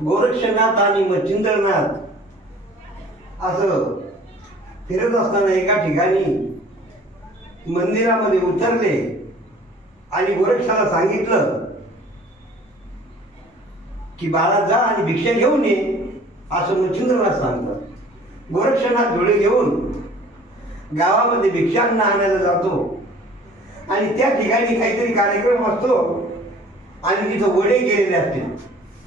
गोरक्षनाथ आणि मच्छिंद्रनाथ असं फिरत असताना एका ठिकाणी मंदिरामध्ये उतरले आणि गोरक्षाला सांगितलं की बाळा जा आणि भिक्षा घेऊन ये, असं मच्छिंद्रनाथ सांगतात. गोरक्षनाथ झोळे घेऊन गावामध्ये भिक्षांना आणायला जातो आणि त्या ठिकाणी काहीतरी कार्यक्रम असतो आणि तिथं वडे गेलेले असतील.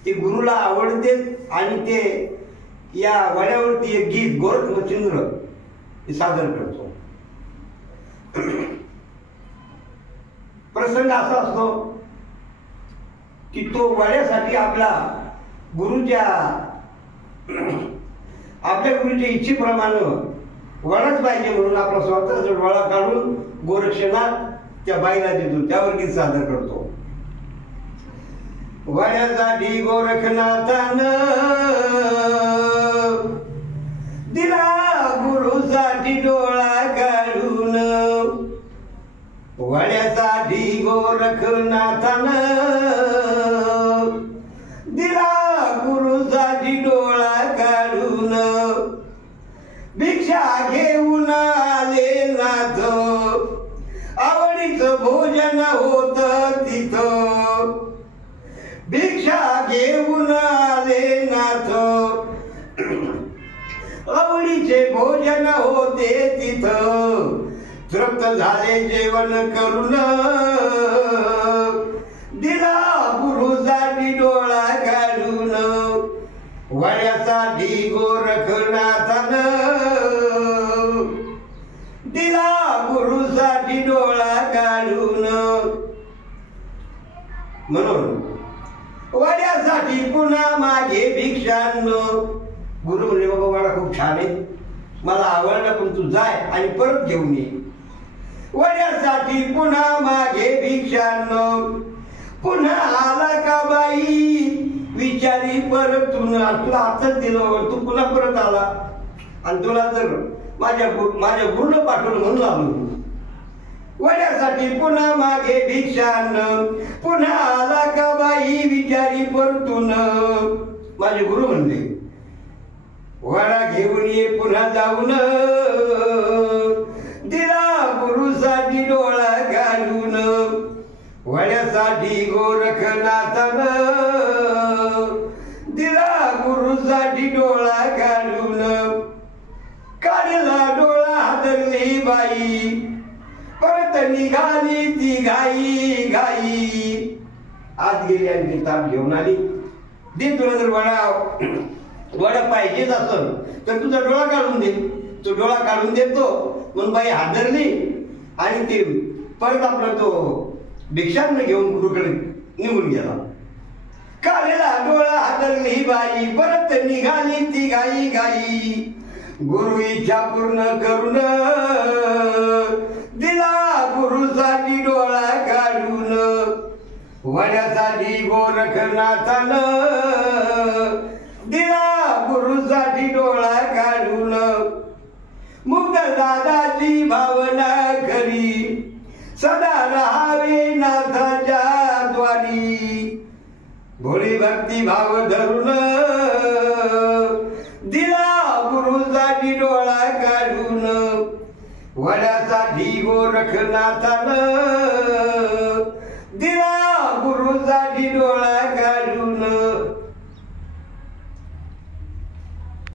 ते गुरुला आवडते आणि ते या वड्यावरती एक गीत गोरख मच्छिंद्र सादर करतो. प्रसंग असा असतो की तो वड्यासाठी आपल्या गुरुच्या इच्छेप्रमाणे वडाच पाहिजे म्हणून आपला स्वतःचा डोळा काढून गोरक्षनाथ त्या बाईला देतो. त्यावर गीत सादर करतो. वड्यासाठी गोरखनाथानं दिला गुरुसाठी डोळा काढून. वड्यासाठी गोरखनाथानं दिला गुरुसाठी डोळा काढून. भिक्षा घेऊन आले नाथ, आवडीचं भोजन होत तिथं. भिक्षा घेऊन आले नाथ, आवडीचे भोजन होते तिथं. तृप्त झाले जेवण करून, दिला गुरुसाठी डोळा काढून. वड्यासाठी गोरखनाथानं दिला गुरुसाठी डोळा काढून. म्हणून वड्यासाठी पुन्हा मागे भिक्षांनो. गुरु म्हणले बाबा वडा खूप छान आहे, मला आवडला, पण तू जाय आणि परत घेऊन ये. वड्यासाठी पुन्हा मागे भिक्षांनो. पुन्हा आला का बाई विचारी परत. तुला आताच दिलं, तू पुन्हा परत आला आणि तुला जर माझ्या गुरुनं पाठवलं म्हणून आलो. वड्यासाठी पुन्हा मागे भिक्षांनो. पुन्हा आला का बाई विचारी परतून. माझे गुरु म्हणले वडा घेऊन ये पुन्हा जाऊन. दिला गुरुसाठी डोळा काढून. वड्यासाठी गोरखनाथानं दिला गुरुसाठी डोळा काढून. काढला डोळा हादरली बाई, परत निघाली ती घाई घाई. आत गेली आणि ती ताप घेऊन आली. दे, तुला जर वडा पाहिजेच असेल तर तुझा डोळा काढून दे. तो डोळा काढून देतो म्हणून बाई हादरली आणि ते परत आपला तो भिक्षांना घेऊन गुरुकडे निघून गेला. काढला डोळा हादरली बाई, परत निघाली ती घाई घाई. गुरु इच्छा पूर्ण करून दिला गुरुसाठी डोळा काढून. वड्यासाठी गोरखनाथानं दिला गुरुसाठी डोळा काढून. मुक्त दादाची भावना खरी, सदा राहावे नाथाच्या द्वारी. भोळी भक्ती भाव धरून दिला गुरुसाठी डोळा काढून. वड्यासाठी गोरखनाथानं दिला गुरुसाठी डोळा